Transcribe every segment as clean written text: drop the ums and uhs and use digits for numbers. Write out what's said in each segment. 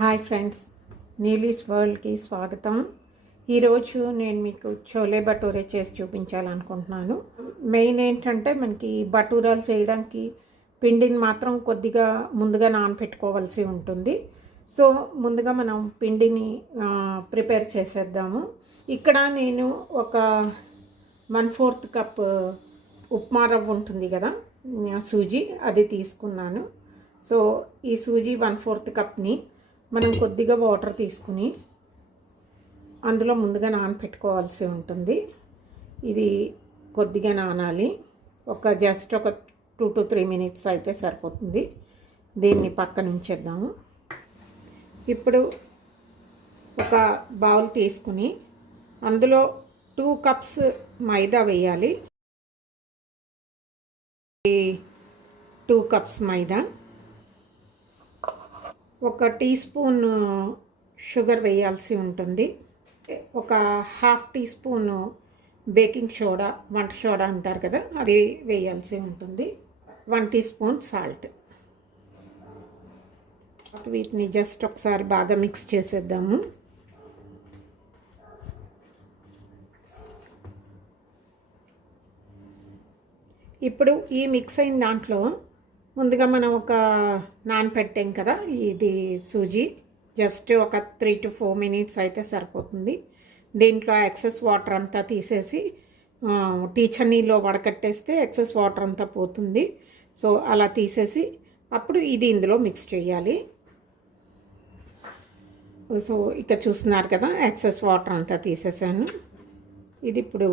Hi friends, నీలీస్ వరల్డ్కి స్వాగతం. ఈరోజు నేను మీకు చోలే భటూరే చేసి చూపించాలనుకుంటున్నాను. మెయిన్ ఏంటంటే మనకి భటూరాలు చేయడానికి పిండిని మాత్రం కొద్దిగా ముందుగా నానపెట్టుకోవాల్సి ఉంటుంది. సో ముందుగా మనం పిండిని ప్రిపేర్ చేసేద్దాము. ఇక్కడ నేను ఒక 1/4 కప్ ఉప్మా రవ్వ ఉంటుంది కదా, సూజీ, అది తీసుకున్నాను. సో ఈ సూజీ 1/4 కప్ని మనం కొద్దిగా వాటర్ తీసుకుని అందులో ముందుగా నానపెట్టుకోవాల్సి ఉంటుంది. ఇది కొద్దిగా నానాలి. జస్ట్ ఒక 2 to 3 minutes అయితే సరిపోతుంది. దీన్ని పక్కన ఉంచేద్దాము. ఇప్పుడు ఒక బౌల్ తీసుకుని అందులో 2 cups మైదా వేయాలి. 2 cups మైదా, 1 టీ స్పూన్ షుగర్ వేయాల్సి ఉంటుంది. 1/2 టీ స్పూన్ బేకింగ్ సోడా, వంట సోడా అంటారు కదా, అది వేయాల్సి ఉంటుంది. 1 టీ స్పూన్ సాల్ట్. వీటిని జస్ట్ ఒకసారి బాగా మిక్స్ చేసేద్దాము. ఇప్పుడు ఈ మిక్స్ అయిన దాంట్లో ముందుగా మనం ఒక నానపెట్టాం కదా, ఇది సూజీ, జస్ట్ ఒక 3 to 4 minutes అయితే సరిపోతుంది. దీంట్లో ఎక్సెస్ వాటర్ అంతా తీసేసి టీ చన్నీలో వడకట్టేస్తే ఎక్సెస్ వాటర్ అంతా పోతుంది. సో అలా తీసేసి అప్పుడు ఇది ఇందులో మిక్స్ చేయాలి. సో ఇక చూస్తున్నారు కదా, ఎక్సెస్ వాటర్ అంతా తీసేసాను. ఇది ఇప్పుడు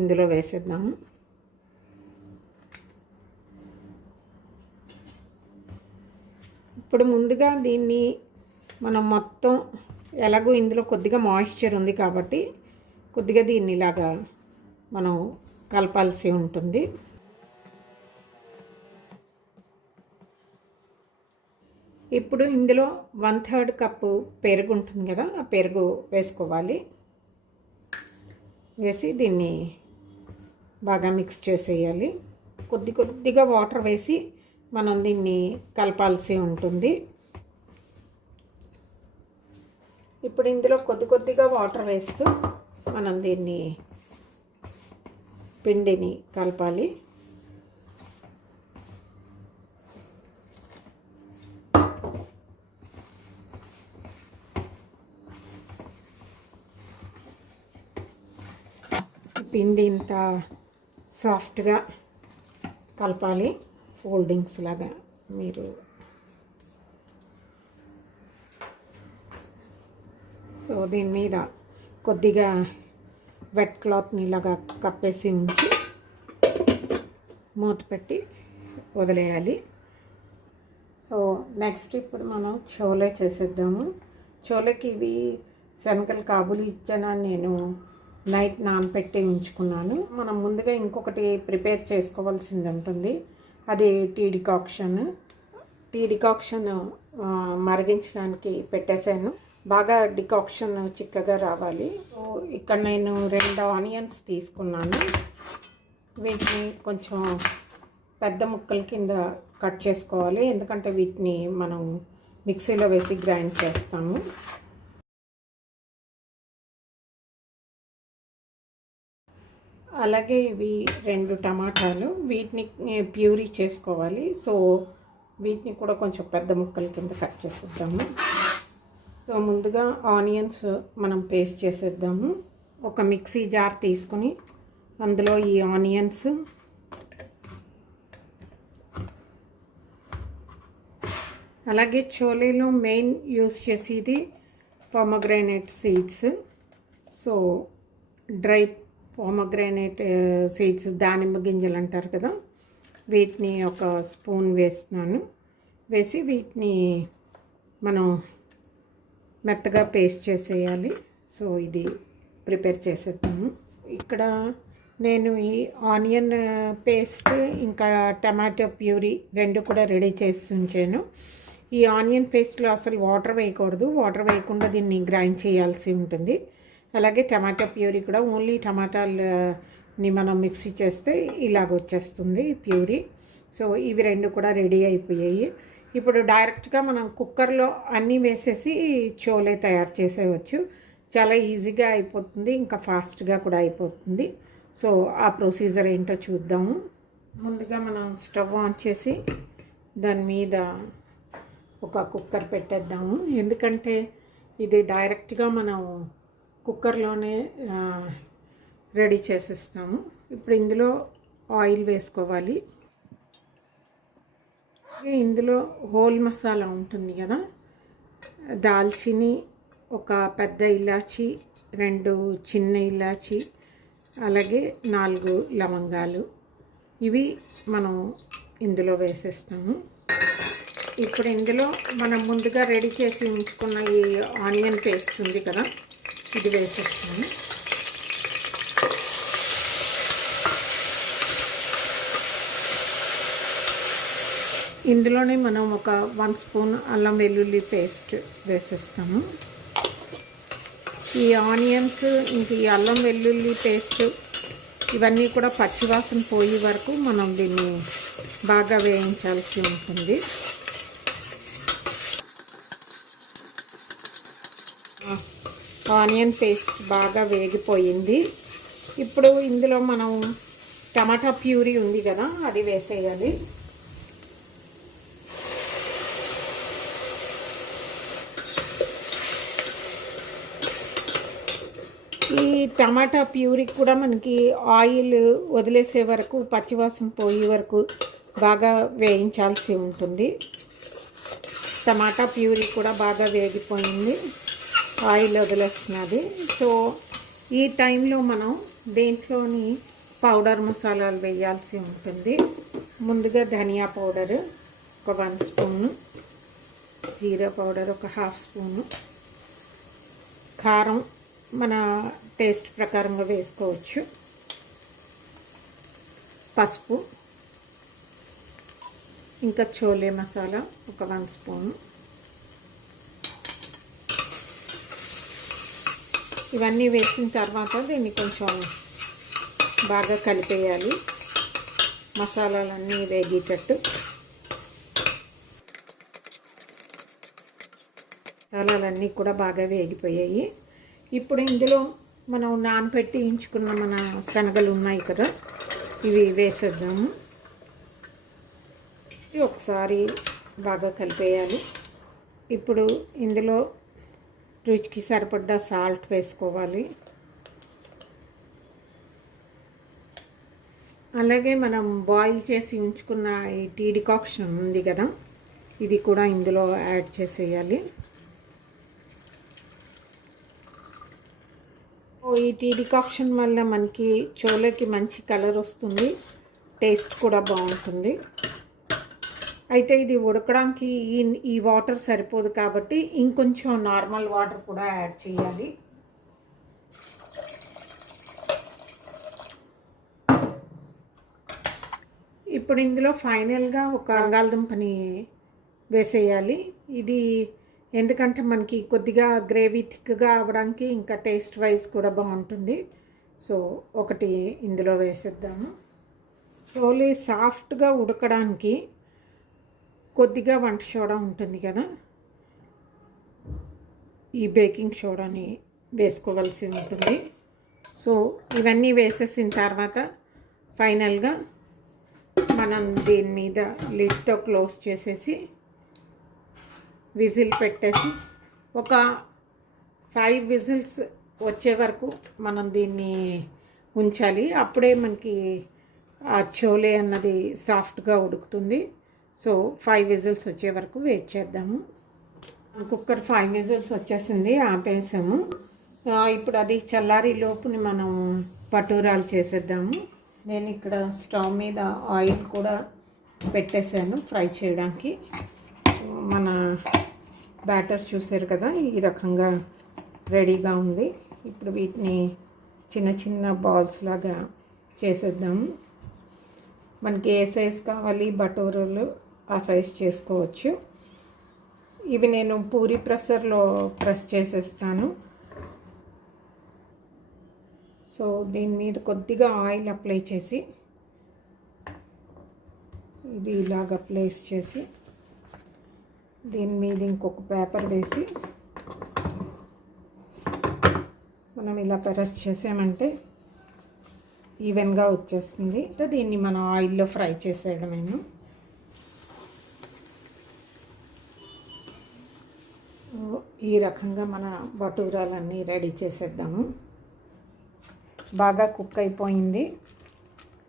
ఇందులో వేసేద్దాము. ఇప్పుడు ముందుగా దీన్ని మనం మొత్తం, ఎలాగో ఇందులో కొద్దిగా మాయిశ్చర్ ఉంది కాబట్టి కొద్దిగా దీన్ని ఇలాగా మనం కలపాల్సి ఉంటుంది. ఇప్పుడు ఇందులో 1/3 కప్పు పెరుగు ఉంటుంది కదా, ఆ పెరుగు వేసుకోవాలి. వేసి దీన్ని బాగా మిక్స్ చేసేయాలి. కొద్దిగా వాటర్ వేసి మనం దీన్ని కలపాల్సి ఉంటుంది. ఇప్పుడు ఇందులో కొద్దిగా వాటర్ వేస్తూ మనం దీన్ని పిండిని కలపాలి. పిండి ఇంత సాఫ్ట్గా కలపాలి, ఫోల్డింగ్స్ లాగా. మీరు సో దీని మీద కొద్దిగా వెట్ క్లాత్ని ఇలాగా కప్పేసి ఉంచి మూత పెట్టి వదిలేయాలి. సో నెక్స్ట్ ఇప్పుడు మనం చోలే చేసేద్దాము. చోలేకి ఇవి శనగలు కాబూలి ఇచ్చాను, నేను నైట్ నానపెట్టి ఉంచుకున్నాను. మనం ముందుగా ఇంకొకటి ప్రిపేర్ చేసుకోవాల్సింది ఉంటుంది, అది టీ డికాక్షన్ మరిగించడానికి పెట్టేశాను. బాగా డికాక్షన్ చిక్కగా రావాలి. ఇక్కడ నేను 2 ఆనియన్స్ తీసుకున్నాను. వీటిని కొంచెం పెద్ద ముక్కల కింద కట్ చేసుకోవాలి, ఎందుకంటే వీటిని మనం మిక్సీలో వేసి గ్రైండ్ చేస్తాము. అలాగే ఇవి 2 టమాటాలు, వీటిని ప్యూరీ చేసుకోవాలి. సో వీటిని కూడా కొంచెం పెద్ద ముక్కల కింద కట్ చేసేద్దాము. సో ముందుగా ఆనియన్స్ మనం పేస్ట్ చేసేద్దాము. ఒక మిక్సీ జార్ తీసుకుని అందులో ఈ ఆనియన్స్, అలాగే చోలేలో మెయిన్ యూస్ చేసేది pomegranate seeds. So dry pomegranate seeds, దానిమ్మ గింజలు అంటారు కదా, వీటిని 1 స్పూన్ వేస్తున్నాను. వేసి వీటిని మనం మెత్తగా పేస్ట్ చేసేయాలి. సో ఇది ప్రిపేర్ చేసేద్దాము. ఇక్కడ నేను ఈ ఆనియన్ పేస్ట్ ఇంకా టమాటో ప్యూరీ 2 కూడా రెడీ చేసి ఉంచాను. ఈ ఆనియన్ పేస్ట్లో అసలు వాటర్ వేయకూడదు, వాటర్ వేయకుండా దీన్ని గ్రైండ్ చేయాల్సి ఉంటుంది. అలాగే టమాటో ప్యూరీ కూడా ఓన్లీ టమాటాలని మనం మిక్సీ చేస్తే ఇలాగ వచ్చేస్తుంది ప్యూరీ. సో ఇవి 2 కూడా రెడీ అయిపోయాయి. ఇప్పుడు డైరెక్ట్గా మనం కుక్కర్లో అన్నీ వేసేసి చోలే తయారు చేసేయచ్చు. చాలా ఈజీగా అయిపోతుంది, ఇంకా ఫాస్ట్గా కూడా అయిపోతుంది. సో ఆ ప్రొసీజర్ ఏంటో చూద్దాము. ముందుగా మనం స్టవ్ ఆన్ చేసి దాని మీద ఒక కుక్కర్ పెట్టేద్దాము. ఎందుకంటే ఇది డైరెక్ట్గా మనం కుక్కర్లోనే రెడీ చేసేస్తాము. ఇప్పుడు ఇందులో ఆయిల్ వేసుకోవాలి. ఇందులో హోల్ మసాలా ఉంటుంది కదా, దాల్చిని, ఒక పెద్ద ఇలాచి, 2 చిన్న ఇలాచి, అలాగే 4 లవంగాలు, ఇవి మనం ఇందులో వేసేస్తాము. ఇప్పుడు ఇందులో మనం ముందుగా రెడీ చేసి ఉంచుకున్న ఈ ఆనియన్ పేస్ట్ ఉంది కదా, ఇది వేసేస్తాము. ఇందులోనే మనం ఒక 1 స్పూన్ అల్లం వెల్లుల్లి పేస్ట్ వేసేస్తాము. ఈ ఆనియన్స్, ఇంక ఈ అల్లం వెల్లుల్లి పేస్ట్ ఇవన్నీ కూడా పచ్చివాసన పోయే వరకు మనం దీన్ని బాగా వేయించాల్సి ఉంటుంది. ఆనియన్ పేస్ట్ బాగా వేగిపోయింది. ఇప్పుడు ఇందులో మనం టమాటా ప్యూరీ ఉంది కదా, అది వేసేయాలి. ఈ టమాటా ప్యూరీ కూడా మనకి ఆయిల్ వదిలేసే వరకు, పచ్చివాసన పోయే వరకు బాగా వేయించాల్సి ఉంటుంది. టమాటా ప్యూరీ కూడా బాగా వేగిపోయింది, ఆయిల్ వదిలేస్తున్నది. సో ఈ టైంలో మనం దేంట్లోని పౌడర్ మసాలాలు వేయాల్సి ఉంటుంది. ముందుగా ధనియా పౌడరు ఒక 1 స్పూను, జీరా పౌడర్ ఒక 1/2 స్పూను, కారం మన టేస్ట్ ప్రకారంగా వేసుకోవచ్చు, పసుపు, ఇంకా చోలే మసాలా ఒక 1 స్పూను. ఇవన్నీ వేసిన తర్వాత దీన్ని కొంచెం బాగా కలిపేయాలి, మసాలాలన్నీ వేగేటట్టు. మసాలాలన్నీ కూడా బాగా వేగిపోయాయి. ఇప్పుడు ఇందులో మనం నానబెట్టి ఉంచుకున్న మన శనగలు ఉన్నాయి కదా, ఇవి వేసేద్దాము. ఒకసారి బాగా కలిపేయాలి. ఇప్పుడు ఇందులో రుచికి సరిపడ్డ సాల్ట్ వేసుకోవాలి. అలాగే మనం బాయిల్ చేసి ఉంచుకున్న ఈ టీ డికాక్షన్ ఉంది కదా, ఇది కూడా ఇందులో యాడ్ చేసేయాలి. ఈ టీ డికాక్షన్ వల్ల మనకి చోలేకి మంచి కలర్ వస్తుంది, టేస్ట్ కూడా బాగుంటుంది. అయితే ఇది ఉడకడానికి ఈ వాటర్ సరిపోదు కాబట్టి ఇంకొంచెం నార్మల్ వాటర్ కూడా యాడ్ చేయాలి. ఇప్పుడు ఇందులో ఫైనల్గా ఒక బంగాళదుంపని వేసేయాలి. ఇది ఎందుకంటే మనకి కొద్దిగా గ్రేవీ థిక్గా అవ్వడానికి, ఇంకా టేస్ట్ వైజ్ కూడా బాగుంటుంది. సో ఒకటి ఇందులో వేసేద్దాము. చోలే సాఫ్ట్గా ఉడకడానికి కొద్దిగా వంట సోడా ఉంటుంది కదా, ఈ బేకింగ్ సోడాని వేసుకోవాల్సి ఉంటుంది. సో ఇవన్నీ వేసేసిన తర్వాత ఫైనల్గా మనం దీని మీద లిడ్తో క్లోజ్ చేసేసి విజిల్ పెట్టేసి ఒక 5 విజిల్స్ వచ్చే వరకు మనం దీన్ని ఉంచాలి. అప్పుడే మనకి ఆ చోలే అన్నది సాఫ్ట్గా ఉడుకుతుంది. సో 5 విజిల్స్ వచ్చే వరకు వెయిట్ చేద్దాము. కుక్కర్ 5 విజిల్స్ వచ్చేసింది, ఆపేసాము. ఇప్పుడు అది చల్లారి లోపుని మనం పటూరాలు చేసేద్దాము. నేను ఇక్కడ స్టవ్ మీద ఆయిల్ కూడా పెట్టేశాను ఫ్రై చేయడానికి. మన బ్యాటర్ చూసారు కదా, ఈ రకంగా రెడీగా ఉంది. ఇప్పుడు వీటిని చిన్న చిన్న బాల్స్ లాగా చేసేద్దాము. మనకి ఏ సైజ్ కావాలి బటూరాలు ఆ సైజ్ చేసుకోవచ్చు. ఇవి నేను పూరి ప్రెషర్లో ప్రెస్ చేసేస్తాను. సో దీని మీద కొద్దిగా ఆయిల్ అప్లై చేసి ఇది ఇలాగ ప్లేస్ చేసి దీని మీద ఇంకొక పేపర్ వేసి మనం ఇలా ప్రెస్ చేసామంటే ఈవెన్గా వచ్చేస్తుంది. దీన్ని మనం ఆయిల్లో ఫ్రై చేసేయడమేను. ఈ రకంగా మన బటూరాలన్నీ రెడీ చేసేద్దాము. బాగా కుక్ అయిపోయింది.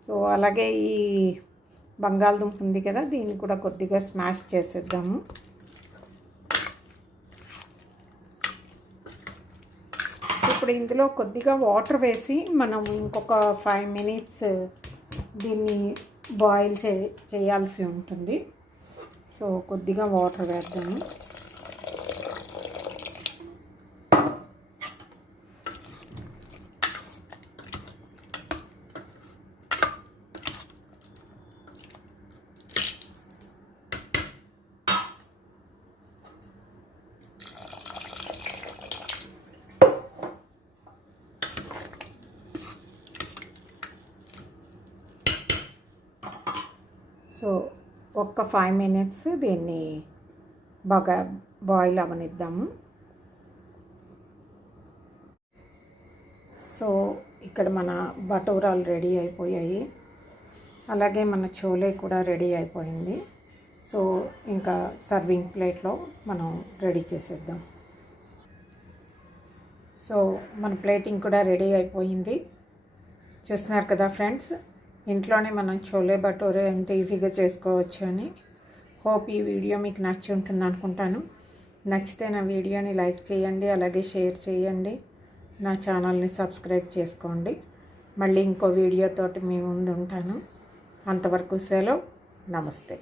సో అలాగే ఈ బంగాళదుంప ఉంది కదా, దీన్ని కూడా కొద్దిగా స్మాష్ చేసేద్దాము. ఇప్పుడు ఇందులో కొద్దిగా వాటర్ వేసి మనం ఇంకొక 5 minutes దీన్ని బాయిల్ చేయాల్సి ఉంటుంది. సో కొద్దిగా వాటర్ వేద్దాము. సో ఒక్క 5 minutes దీన్ని బాగా బాయిల్ అవ్వనిద్దాము. సో ఇక్కడ మన బటూరాలు రెడీ అయిపోయాయి. అలాగే మన చోలే కూడా రెడీ అయిపోయింది. సో ఇంకా సర్వింగ్ ప్లేట్లో మనం రెడీ చేసేద్దాం. సో మన ప్లేటింగ్ కూడా రెడీ అయిపోయింది. చూస్తున్నారు కదా ఫ్రెండ్స్, ఇంట్లోనే మనం చోలే భటూరే ఎంత ఈజీగా చేసుకోవచ్చు అని. హోప్ ఈ వీడియో మీకు నచ్చి ఉంటుంది అనుకుంటాను. నచ్చితే నా వీడియోని లైక్ చేయండి, అలాగే షేర్ చేయండి, నా ఛానల్ని సబ్స్క్రైబ్ చేసుకోండి. మళ్ళీ ఇంకో వీడియోతోటి మీ ముందు ఉంటాను. అంతవరకు సెలవు. నమస్తే.